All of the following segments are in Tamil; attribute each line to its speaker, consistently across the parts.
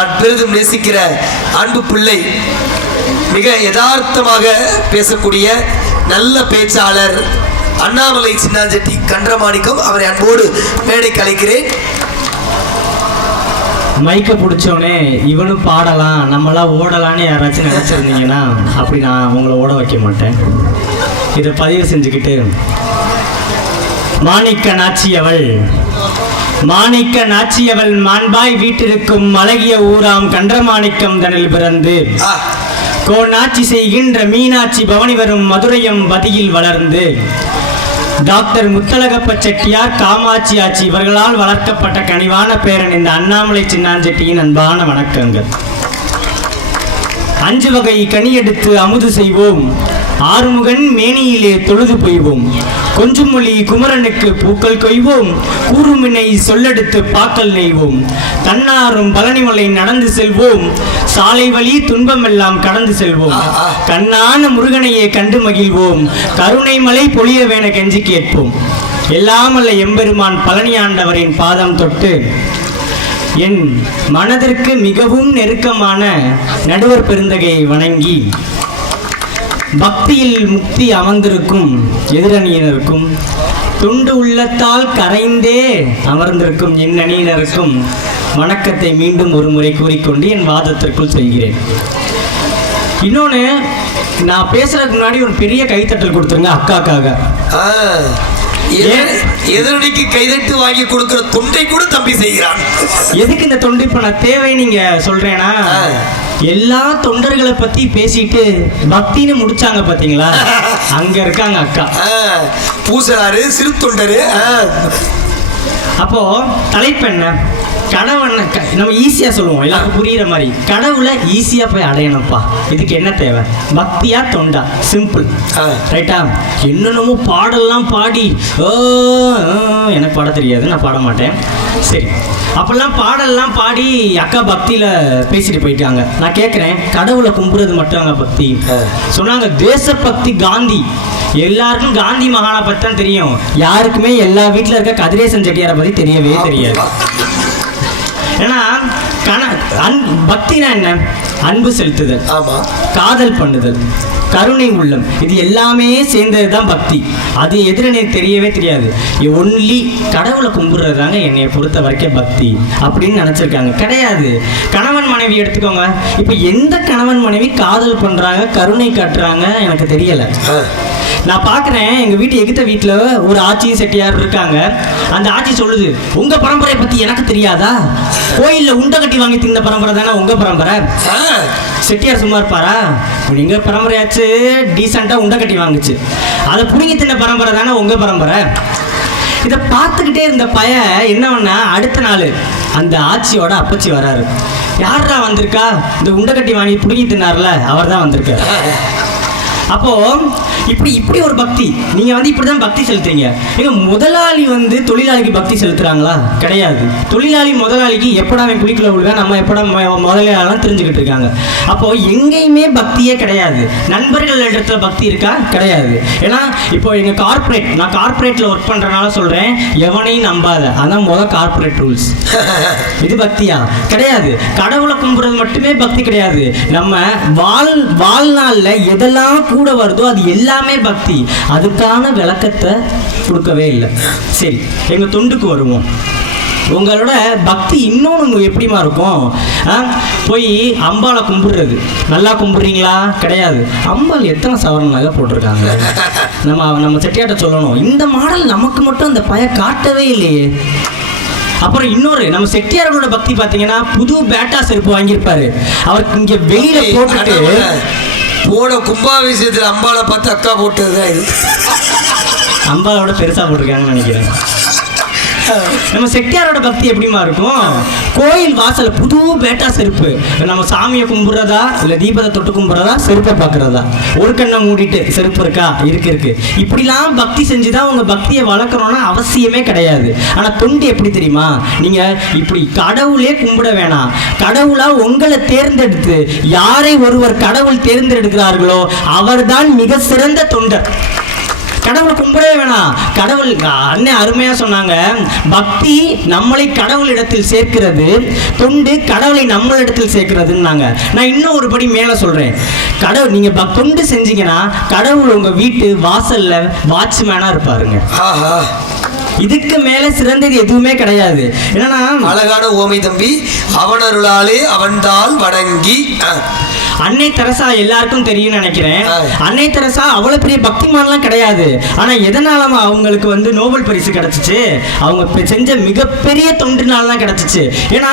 Speaker 1: நான் பெரிதும் நேசிக்கிற அன்பு பிள்ளை மிக யதார்த்தமாக பேசக்கூடிய நல்ல பேச்சாளர் அண்ணாமலை சின்னாஞ்செட்டி கன்றமாணிக்கம் அவரை அன்போடு மேடை கலைக்கிறேன்
Speaker 2: மைக்க பிடிச்சோடனே இவனும் பாடலாம் நம்மளாம் ஓடலான்னு யாராச்சும் நினச்சிருந்தீங்கன்னா அப்படி நான் உங்களை ஓட வைக்க மாட்டேன். இதை பதிவு செஞ்சுக்கிட்டு மாணிக்க நாச்சியவள் மாணிக்க நாச்சியவள் மாண்பாய் வீட்டிற்கும் அழகிய ஊராம் கன்றமாணிக்கம் தனில் பிறந்து
Speaker 1: ஆ,
Speaker 2: கோணாட்சி செய்கின்ற மீனாட்சி பவனி வரும் மதுரையம் பதியில் வளர்ந்து டாக்டர் முத்தலகப்ப செட்டியார் காமாட்சி ஆட்சி இவர்களால் வளர்க்கப்பட்ட கனிவான பேரன் இந்த அண்ணாமலை சின்னாஞ்செட்டியின் அன்பான வணக்கங்கள். அஞ்சு வகை கனி எடுத்து அமுது செய்வோம். ஆறுமுகன் மேனியிலே தொழுது பொய்வோம். கொஞ்சுமொழி குமரனுக்கு பூக்கள் கொய்வோம். கூறுமினை சொல்லெடுத்து பாக்கல் நெய்வோம். தன்னாரும் பழனிமலை நடந்து செல்வோம். சாலை வழி துன்பமெல்லாம் கடந்து செல்வோம். கண்ணான முருகனையே கண்டு மகிழ்வோம். கருணை மலை பொழியவேன கெஞ்சி கேட்போம். எல்லாமல்ல எம்பெருமான் பழனி ஆண்டவரின் பாதம் தொட்டு என் மனதிற்கு மிகவும் நெருக்கமான நடுவர் பெருந்தகையை வணங்கி பக்தியில் முக்தி அமர்ந்திருக்கும் எதிரணியினருக்கும் துண்டு உள்ளத்தால் கரைந்தே அமர்ந்திருக்கும் என் அணியினருக்கும் வணக்கத்தை மீண்டும் ஒரு முறை கூறிக்கொண்டு என் வாதத்திற்குள் செல்கிறேன். இன்னொன்று நான் பேசுறதுக்கு முன்னாடி ஒரு பெரிய கைத்தட்டல் கொடுத்துருங்க அக்காக்காக.
Speaker 1: ஆ. எதிர- எதிரணிக்கு கைதட்டு வாங்கி கொடுக்கிற தொண்டை கூட தம்பி செய்கிறான்.
Speaker 2: எதுக்கு இந்த தொண்டு? நான் தேவை நீங்க சொல்றேன்னா. எல்லா தொண்டர்களை பத்தி பேசிட்டு பக்தின்னு முடிச்சாங்க பாத்தீங்களா? அங்க இருக்காங்க அக்கா.
Speaker 1: ஆ, பூசலாறு சிறு தொண்டரு.
Speaker 2: அப்போ தலைப்பு என்ன? கனவன் நம்ம ஈஸியா சொல்லுவோம். எல்லாருக்கும் புரியுற மாதிரி. கடவுளை ஈஸியா போய் அடையணும்ப்பா. இதுக்கு என்ன தேவை? பக்தியா தொண்டா. சிம்பிள்
Speaker 1: ஆ.
Speaker 2: ரைட்டா என்னென்னமோ பாடல்லாம் பாடி எனக்கு பாட தெரியாது. நான் பாட மாட்டேன். சரி. அப்பெல்லாம் பாடல்லாம் பாடி அக்கா பக்தியில பேசிட்டு போயிட்டாங்க. நான் கேட்குறேன் கடவுளை கும்புறது மட்டும் பக்தி.
Speaker 1: சொன்னாங்க
Speaker 2: தேசபக்தி காந்தி. எல்லாருக்கும் காந்தி மகானை பத்தி தான் தெரியும். யாருக்குமே எல்லா வீட்ல இருக்க கதிரேசன் செட்டியாரை பத்தி தெரியவே தெரியாது. ஏன்னா பக்தினா என்ன? அன்பு செலுத்துதல். காதல் பண்ணுதல். கருணை உள்ளம். இது எல்லாமே சேர்ந்தது தான் பக்தி. அது எதிரனை தெரியவே தெரியாது. ஒன்லி கடவுளை கும்பிடுறதாங்க என்னைய பொறுத்த வரைக்கும் பக்தி அப்படின்னு நினச்சிருக்காங்க. கிடையாது. கணவன் மனைவி எடுத்துக்கோங்க. இப்போ எந்த கணவன் மனைவி காதல் பண்ணுறாங்க கருணை காட்டுறாங்க எனக்கு தெரியலை. நான் பார்க்குறேன் எங்கள் வீட்டு எகிட்ட வீட்டில் ஒரு ஆச்சி செட்டியார் இருக்காங்க. அந்த ஆச்சி சொல்லுது உங்கள் பரம்பரையை பற்றி எனக்கு தெரியாதா? கோயிலில் உண்டை கட்டி வாங்கி தின்ன பரம்பரை தானே உங்கள் பரம்பரை. செட்டியார் சும்மா இருப்பாரா? எங்கள் பரம்பரையாச்சு டீசெண்டாக உண்டை கட்டி வாங்குச்சு. அதை பிடிங்கி தின்ன பரம்பரை தானே உங்கள் பரம்பரை? இதை பார்த்துக்கிட்டே இருந்த பய என்ன பண்ணா அடுத்த நாள் அந்த ஆட்சியோட அப்பச்சி வராரு. யாரா வந்திருக்கா? இந்த உண்டை கட்டி வாங்கி பிடுங்கி தின்னார்ல அவர் தான் வந்திருக்காரு. அப்போ இப்படி இப்படி ஒரு பக்தி. நீங்க வந்து இப்படிதான் பக்தி செலுத்துறீங்க. எங்க முதலாளி வந்து தொழிலாளிக்கு பக்தி செலுத்துறாங்களா? கிடையாது. தொழிலாளி முதலாளிக்கு எப்படா அவன் குளிக்கல விழுக நம்ம எப்படா ம- முதலாளிலாம் தெரிஞ்சுக்கிட்டு இருக்காங்க. அப்போ எங்கேயுமே பக்தியே கிடையாது. நண்பர்கள் இடத்துல பக்தி இருக்கா? கிடையாது. ஏன்னா இப்போ எங்க கார்ப்பரேட் நான் கார்ப்பரேட்ல ஒர்க் பண்றதுனால சொல்றேன் எவனையும் நம்பாத. அதான் முதல் கார்ப்பரேட் ரூல்ஸ் இது பக்தியா? கிடையாது. கடவுளை கும்பிடுறது மட்டுமே பக்தி கிடையாது. நம்ம வாழ் வாழ்நாள்ல எதெல்லாம் கூட வருதோ அது எல்லாமே பக்தி. அதுக்கான விளக்கத்தை கொடுக்கவே இல்லை. சரி எங்க தொண்டுக்கு வருவோம். உங்களோட பக்தி இன்னொன்று எப்படிமா இருக்கும்? போய் அம்பாளை கும்பிடுறது. நல்லா கும்பிடுறீங்களா? கிடையாது. அம்பாள் எத்தனை சவரன் நகை போட்டிருக்காங்க? நம்ம நம்ம செட்டியாட்ட சொல்லணும். இந்த மாடல் நமக்கு மட்டும் அந்த பய காட்டவே இல்லையே. அப்புறம் இன்னொரு நம்ம செட்டியார்களோட பக்தி பார்த்தீங்கன்னா புது பேட்டா செருப்பு வாங்கியிருப்பாரு. அவருக்கு இங்க வெளியில போட்டுட்டு
Speaker 1: போன கும்பாபிஷேகத்தில் அம்பாவை பார்த்து அக்கா போட்டதுதான் இது.
Speaker 2: விட பெருசாக போட்டிருக்காங்கன்னு நினைக்கிறேன். நம்ம செட்டியாரோட பக்தி எப்படிமா இருக்கும்? கோயில் வாசல புது பேட்டா செருப்பு. நம்ம சாமியை கும்பிடுறதா இல்ல தீபத்தை தொட்டு கும்பிடுறதா செருப்பை பார்க்குறதா? ஒரு கண்ணை மூடிட்டு செருப்பு இருக்கா? இருக்கு இருக்கு. இப்படிலாம் பக்தி செஞ்சுதான் உங்க பக்தியை வளர்க்கணும்னா அவசியமே கிடையாது. ஆனா தொண்டு எப்படி தெரியுமா? நீங்க இப்படி கடவுளே கும்பிட வேணாம். கடவுளா உங்களை தேர்ந்தெடுத்து யாரை ஒருவர் கடவுள் தேர்ந்தெடுக்கிறார்களோ அவர்தான் மிக சிறந்த தொண்டர். கடவுளை கும்பிடவே வேணாம். கடவுள் அண்ணன் அருமையா சொன்னாங்க. பக்தி நம்மளை கடவுளிடத்தில் சேர்க்கிறது தொண்டு கடவுளை நம்மளிடத்தில் சேர்க்கிறதுன்னாங்க. நான் இன்னும் ஒரு படி மேல சொல்றேன். கடவுள் நீங்க பக்- தொண்டு செஞ்சீங்கன்னா கடவுள் உங்க வீட்டு வாசல்ல வாட்ச்மேனா இருப்பாருங்க.
Speaker 1: ஆஹா.
Speaker 2: இதுக்கு மேல சிறந்தது எதுவுமே கிடையாது. என்னன்னா
Speaker 1: அழகான ஓமை தம்பி அவனருளாலே அவன்தால் வணங்கி
Speaker 2: அன்னை தெரசா எல்லாருக்கும் தெரியும்னு நினைக்கிறேன். அன்னை தெரசா அவ்வளவு பெரிய பக்திமான்லாம் கிடையாது. ஆனா எதனால அவங்களுக்கு வந்து நோபல் பரிசு கிடைச்சிச்சு? அவங்க செஞ்ச மிகப்பெரிய தொண்டுனால தான் கிடைச்சிச்சு. ஏன்னா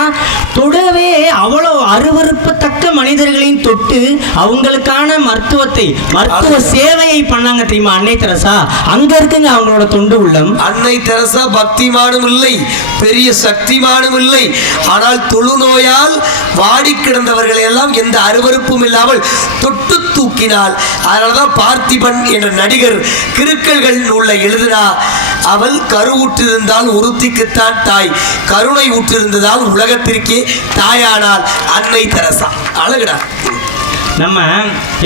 Speaker 2: தொடவே அவ்வளோ அருவருப்பத்தக்க மனிதர்களையும் தொட்டு அவங்களுக்கான மருத்துவத்தை மருத்துவ சேவையை பண்ணாங்க தெரியுமா அன்னை தெரசா? அங்க இருக்குங்க அவங்களோட தொண்டு உள்ளம்.
Speaker 1: அன்னை தெரசா பக்திமானும் இல்லை பெரிய சக்திமானும் இல்லை. ஆனால் தொழுநோயால் வாடி கிடந்தவர்களை எல்லாம் எந்த அருவருப்பும் இல்லாமல் தொட்டு தூக்கினாள். அதனாலதான் பார்த்திபன் என்ற நடிகர் கிருக்கல்கள் உள்ள எழுதினா அவள் கருவுற்றிருந்தால் ஒருத்திக்குத்தான் தாய். கருணை உற்றிருந்ததால் உலகத்திற்கே தாயானாள் அன்னை தரசா. அழகுடா.
Speaker 2: நம்ம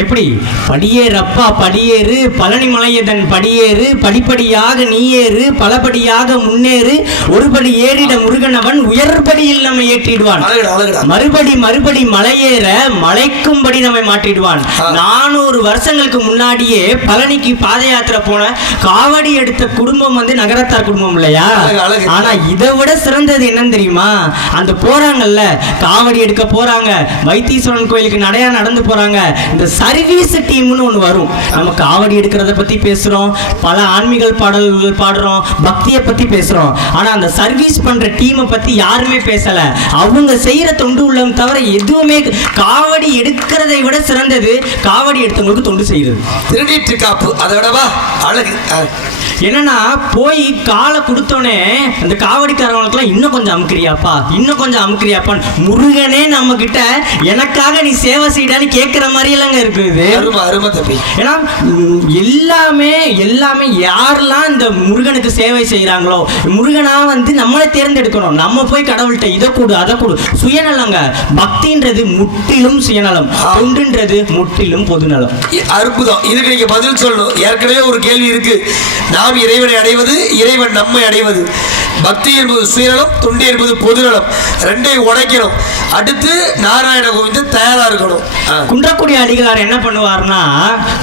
Speaker 2: எப்படி? படியேறப்பா படியேறு பழனி மலையதன் படியேறு படிப்படியாக நீயேறு பலபடியாக முன்னேறு ஒருபடி ஏறிட முருகனவன் உயர்படியில் நம்மை ஏற்றிடுவான். மறுபடி மறுபடி மலையேற மலைக்கும்படி நம்மை மாற்றிடுவான். நானூறு வருஷங்களுக்கு முன்னாடியே பழனிக்கு பாத யாத்திரை போன காவடி எடுத்த குடும்பம் வந்து நகரத்தார் குடும்பம் இல்லையா. ஆனா இதை விட சிறந்தது என்னன்னு தெரியுமா? அந்த போறாங்கல்ல காவடி எடுக்க போறாங்க வைத்தீஸ்வரன் கோயிலுக்கு நடையா நடந்து போறாங்க. இந்த சர்வீஸ் டீம்னு ஒன்று வரும். நம்ம காவடி எடுக்கிறத பத்தி பேசுறோம். பல ஆன்மீக பாடல்கள் பாடுறோம். பக்தியை பத்தி பேசுறோம். ஆனா அந்த சர்வீஸ் பண்ற டீமை பத்தி யாருமே பேசல. அவங்க செய்யற தொண்டு உள்ளம் தவிர எதுவுமே காவடி எடுக்கிறதை விட சிறந்தது காவடி எடுத்தவங்களுக்கு தொண்டு செய்யறது.
Speaker 1: திருநீற்று காப்பு அதை விடவா? அழகு.
Speaker 2: என்னன்னா போய் காலை கொடுத்தோன்னே அந்த காவடிக்காரவங்களுக்குலாம் இன்னும் கொஞ்சம் அமுக்கிறியாப்பா. இன்னும் கொஞ்சம் அமுக்கிறியாப்பான்னு முருகனே நம்ம கிட்ட எனக்காக நீ சேவை செய்யடான்னு கேட்குற மாதிரி இல்லைங்க இருக்குது
Speaker 1: அருமை அருமை தம்பி.
Speaker 2: ஏன்னா எல்லாமே எல்லாமே யாரெல்லாம் இந்த முருகனுக்கு சேவை செய்கிறாங்களோ முருகனா வந்து நம்மளை தேர்ந்தெடுக்கணும். நம்ம போய் கடவுள்கிட்ட இதை கொடு அதை கொடு. சுயநலங்க. பக்தின்றது முற்றிலும் சுயநலம். தொண்டுன்றது முற்றிலும் பொதுநலம்.
Speaker 1: அற்புதம். இதுக்கு நீங்க பதில் சொல்லணும். ஏற்கனவே ஒரு கேள்வி இருக்கு. நாம் இறைவனை அடைவது இறைவன் நம்மை அடைவது. பக்தி என்பது சுயநலம் தொண்டு என்பது பொதுநலம். ரெண்டையும் உடைக்கணும். அடுத்து நாராயண கோவிந்தன் தயாரா இருக்கணும்.
Speaker 2: குன்றக்குடி அடிகளார் என்ன பண்ணுவார்னா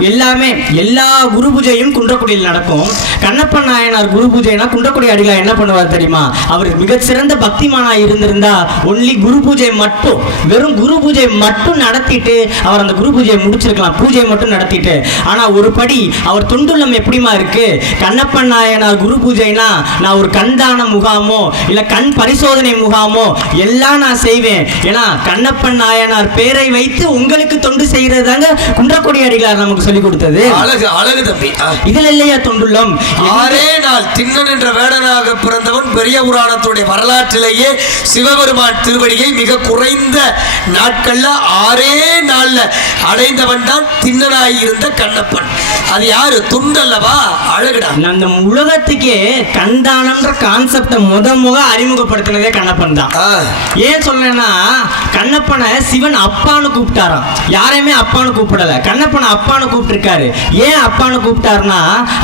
Speaker 2: எல்லாமே எல்லா குரு பூஜையும் குன்றக்குடியில் நடக்கும். கண்ணப்பன் நாயனார் குரு பூஜைனா குன்றக்குடி அடிகளார் என்ன பண்ணுவார் தெரியுமா? அவர் மிகச்சிறந்த பக்திமானா இருந்திருந்தா ஒன்லி குரு பூஜை மட்டும் வெறும் குரு பூஜை மட்டும் நடத்திட்டு அவர் அந்த குரு பூஜையை முடிச்சிருக்கலாம். பூஜை மட்டும் நடத்திட்டு. ஆனா ஒரு படி அவர் தொண்டுள்ளம் எப்படிமா இருக்கு? கண்ணப்பன் நாயனார் குரு பூஜைனா நான் ஒரு கண் தான முகாமோ இல்ல கண் பரிசோதனை முகாமோ எல்லாம் நான் செய்வேன். ஏன்னா கண்ணப்பன் நாயனார் பேரை வைத்து உங்களுக்கு தொண்டு செய்யறது தாங்க குன்றக்குடி அடிகளார் நமக்கு சொல்லி கொடுத்தது.
Speaker 1: அழகு அழகு தம்பி.
Speaker 2: இதுல இல்லையா தொண்டுள்ளம்?
Speaker 1: ஆறே நாள் திண்ணன் என்ற வேடனாக பிறந்தவன் பெரிய புராணத்துடைய வரலாற்றிலேயே சிவபெருமான் திருவடியை மிக குறைந்த நாட்கள்ல ஆறே நாள்ல அடைந்தவன் தான் திண்ணனாய் இருந்த கண்ணப்பன். அது யாரு? துண்டல்லவா? அழகுடா.
Speaker 2: அந்த உலகத்துக்கே கண்தானம்ன்ற கான்செப்டை முத முக அறிமுகப்படுத்தினதே கண்ணப்பன் தான். ஏன் சொல்றேன்னா கண்ணப்பனை சிவன் அப்பான்னு கூப்பிட்டாராம். யாரையுமே அப்பான்னு கூப்பிடல. கண்ணப்பனை அப்பான்னு கூப்பிட்டுருக்காரு. ஏன் அப்பான்னு கூப்பிட்டாருன்னா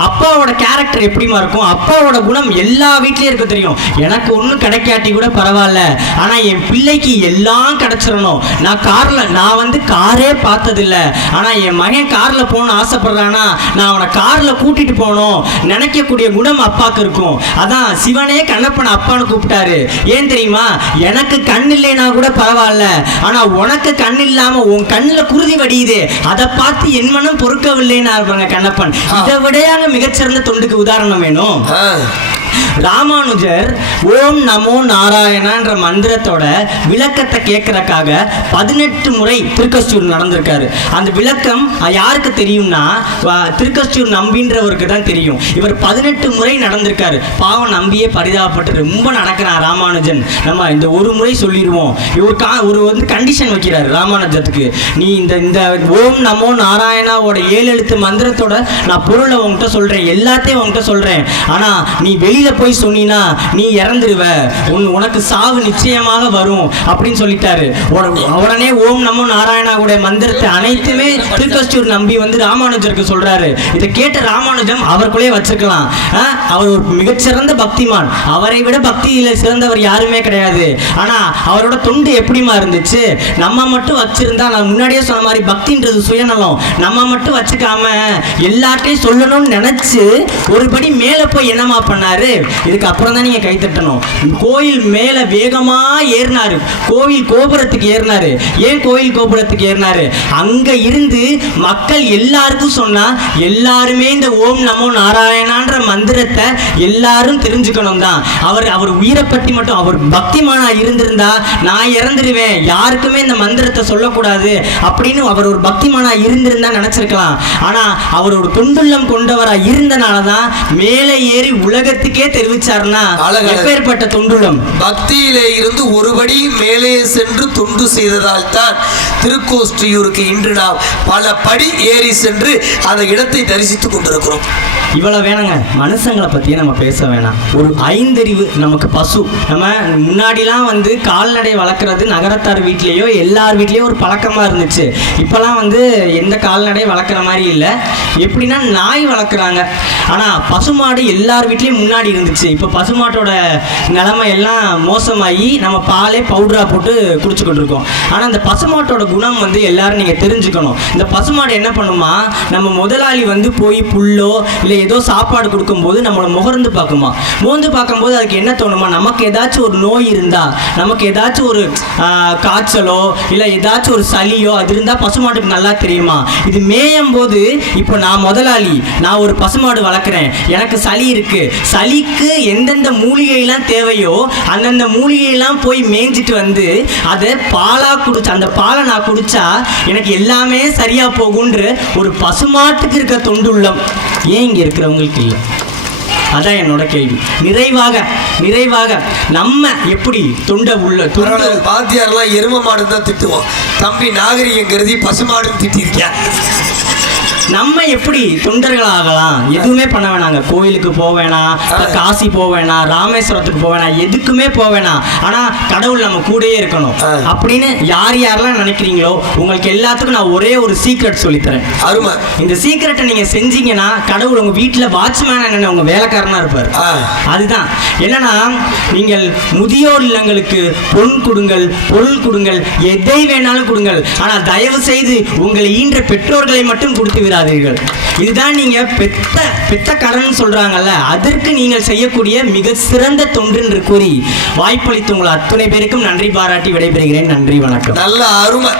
Speaker 2: அப்பாவோட கேரக்டர் எப்படிமா இருக்கும்? அப்பாவோட குணம் எல்லா வீட்லேயும் இருக்க தெரியும். எனக்கு ஒன்றும் கிடைக்காட்டி கூட பரவாயில்ல. ஆனால் என் பிள்ளைக்கு எல்லாம் கிடைச்சிடணும். நான் காரில் நான் வந்து காரே பார்த்ததில்ல. ஆனால் என் மகன் காரில் போகணும்னு ஆசைப்படுறானா நான் அவனை காரில் கூட்டிகிட்டு போகணும். நினைக்கக்கூடிய குணம் அப்பாக்கு இருக்கும். அதான் சிவனே கண்ணப்பனை அப்பான்னு கூப்பிட்டாரு. ஏன் தெரியுமா? எனக்கு கண் இல்லைன்னா கூட பரவாயில்ல. ஆனால் உனக்கு கண் இல்லாமல் உன் கண்ணுல குருதி வடியுது. அதை பார்த்து என் மனம் பொறுக்கவில்லைன்னு இருப்பாங்க கண்ணப்பன். இதை விடையாங்க மிகச்சிறந்த தொண்டுக்கு உதாரணம் வேணும். ராமானுஜர் ஓம் நமோ நாராயணன்ற மந்திரத்தோட விளக்கத்தை கேட்கறக்காக பதினெட்டு முறை திருக்கஸ்தூர் நடந்திருக்காரு. அந்த விளக்கம் யாருக்கு தெரியும்னா திருக்கஸ்தூர் நம்பின்றவருக்கு தான் தெரியும். இவர் பதினெட்டு முறை நடந்திருக்காரு. பாவம் நம்பியே பரிதாபப்பட்டு ரொம்ப நடக்கிறான் ராமானுஜன். நம்ம இந்த ஒரு முறை சொல்லிடுவோம். இவர் கா ஒரு வந்து கண்டிஷன் வைக்கிறார் ராமானுஜத்துக்கு. நீ இந்த இந்த ஓம் நமோ நாராயணாவோட ஏழு எழுத்து மந்திரத்தோட நான் பொருளை உன்கிட்ட சொல்றேன் எல்லாத்தையும் உன்கிட்ட சொல்றேன். ஆனா நீ வெளியில வெளியில போய் சொன்னீனா நீ இறந்துருவ. உன் உனக்கு சாவு நிச்சயமாக வரும் அப்படின்னு சொல்லிட்டாரு. உடனே ஓம் நமோ நாராயணாவுடைய மந்திரத்தை அனைத்துமே திருக்கஸ்டூர் நம்பி வந்து ராமானுஜருக்கு சொல்றாரு. இதை கேட்ட ராமானுஜம் அவருக்குள்ளே வச்சிருக்கலாம். அவர் ஒரு மிகச்சிறந்த பக்திமான். அவரை விட பக்தியில சிறந்தவர் யாருமே கிடையாது. ஆனா அவரோட தொண்டு எப்படிமா இருந்துச்சு? நம்ம மட்டும் வச்சிருந்தா நான் முன்னாடியே சொன்ன மாதிரி பக்தின்றது சுயநலம். நம்ம மட்டும் வச்சுக்காம எல்லார்ட்டையும் சொல்லணும்னு நினைச்சு ஒருபடி மேல போய் என்னமா பண்ணாரு? இதுக்கு அப்புறம் தான் நீங்க கை தட்டணும். கோயில் மேல வேகமா ஏறினாரு. கோவில் கோபுரத்துக்கு ஏறினாரு. ஏன் கோயில் கோபுரத்துக்கு ஏறினாரு? அங்க இருந்து மக்கள் எல்லாருக்கும் சொன்னா எல்லாருமே இந்த ஓம் நமோ நாராயணான்ற மந்திரத்தை எல்லாரும் தெரிஞ்சுக்கணும் தான் அவர் அவர் உயிரை பற்றி மட்டும் அவர் பக்திமானா இருந்திருந்தா நான் இறந்துருவேன். யாருக்குமே இந்த மந்திரத்தை சொல்லக்கூடாது அப்படின்னு அவர் ஒரு பக்திமானா இருந்திருந்தா நினைச்சிருக்கலாம். ஆனா அவர் ஒரு தொண்டுள்ளம் கொண்டவரா இருந்தனால தான் மேலே ஏறி உலகத்துக்கே தெரிவிச்சாருன்னா
Speaker 1: அழகு.
Speaker 2: எப்பேற்பட்ட தொண்டுள்ளம்?
Speaker 1: பக்தியிலே இருந்து ஒருபடி மேலே சென்று தொண்டு செய்ததால் தான் திருக்கோஷ்டியூருக்கு இன்று நாம் பல படி ஏறி சென்று அந்த இடத்தை தரிசித்துக் கொண்டிருக்கிறோம்.
Speaker 2: இவ்வளவு வேணாங்க. மனுஷங்களை பற்றியே நம்ம பேச வேணாம். ஒரு ஐந்தறிவு நமக்கு பசு. நம்ம முன்னாடிலாம் வந்து கால்நடை வளர்க்குறது நகரத்தார் வீட்லேயோ எல்லார் வீட்லேயோ ஒரு பழக்கமாக இருந்துச்சு. இப்போலாம் வந்து எந்த கால்நடை வளர்க்குற மாதிரி இல்லை. எப்படின்னா நாய் வளர்க்குறாங்க. ஆனால் பசுமாடு எல்லார் வீட்லேயும் முன்னாடி இருந்துச்சு. இப்போ பசுமாட்டோட நிலைமை எல்லாம் மோசமாகி நம்ம பாலே பவுடராக போட்டு குடிச்சுக்கிட்டு இருக்கோம். ஆனால் இந்த பசுமாட்டோட குணம் வந்து எல்லாரும் நீங்கள் தெரிஞ்சுக்கணும். இந்த பசுமாடு என்ன பண்ணுமா? நம்ம முதலாளி வந்து போய் புல்லோ இல்லை ஏதோ சாப்பாடு பார்க்கும்போது நம்மளை முகர்ந்து பார்க்குமா? முகர்ந்து பார்க்கும்போது அதுக்கு என்ன தோணுமா? நமக்கு ஏதாச்சும் ஒரு நோய் இருந்தா நமக்கு ஏதாச்சும் ஒரு காய்ச்சலோ இல்லை ஏதாச்சும் ஒரு சளியோ அது இருந்தால் பசுமாட்டுக்கு நல்லா தெரியுமா? இது மேயும் போது இப்போ நான் முதலாளி நான் ஒரு பசுமாடு வளர்க்குறேன். எனக்கு சளி இருக்கு. சளிக்கு எந்தெந்த மூலிகையெல்லாம் தேவையோ அந்தந்த மூலிகையெல்லாம் போய் மேய்ஞ்சிட்டு வந்து அதை பாலாக குடிச்சு அந்த பாலை நான் குடித்தா எனக்கு எல்லாமே சரியாக போகுன்ற ஒரு பசுமாட்டுக்கு இருக்க தொண்டுள்ளம். ஏன் இங்கே இருக்கிறவங்களுக்கு இல்லை? அதான் என்னோட கேள்வி. நிறைவாக நிறைவாக நம்ம எப்படி தொண்டை உள்ள தொண்டு
Speaker 1: பாத்தியாரெல்லாம் வாத்தியார்லாம் எரும மாடு தான் திட்டுவோம் தம்பி நாகரிகம் கருதி பசுமாடுன்னு திட்டிருக்கேன்
Speaker 2: நம்ம எப்படி தொண்டர்கள் ஆகலாம் எதுவுமே பண்ண வேணாங்க. கோயிலுக்கு இப்ப காசி போக வேணாம் ராமேஸ்வரத்துக்கு போக வேணாம் எதுக்குமே போக வேணாம் ஆனா கடவுள் நம்ம கூடயே இருக்கணும். அப்படின்னு யார் யாரெல்லாம் நினைக்கிறீங்களோ உங்களுக்கு எல்லாத்துக்கும் நான் ஒரே ஒரு சீக்ரெட் சொல்லித்தரேன்.
Speaker 1: அருமை.
Speaker 2: இந்த சீக்கிரட்டை நீங்க செஞ்சீங்கன்னா கடவுள் உங்க வீட்டுல வாட்ச்மேன் என்ன உங்க வேலைக்காரனா இருப்பார். அதுதான். என்னன்னா நீங்கள் முதியோர் இல்லங்களுக்கு பொன் கொடுங்கள் பொருள் கொடுங்கள் எதை வேணாலும் கொடுங்கள். ஆனால் தயவு செய்து உங்களை ஈன்ற பெற்றோர்களை மட்டும் கொடுத்து விடாதீர்கள் இதுதான் நீங்க பெத்த பெத்த கடன் சொல்றாங்கல்ல அதற்கு நீங்கள் செய்யக்கூடிய மிக சிறந்த தொன்று என்று கூறி வாய்ப்பளித்த உங்கள் அத்துணை பேருக்கும் நன்றி பாராட்டி விடைபெறுகிறேன். நன்றி வணக்கம்.
Speaker 1: நல்ல அருமை.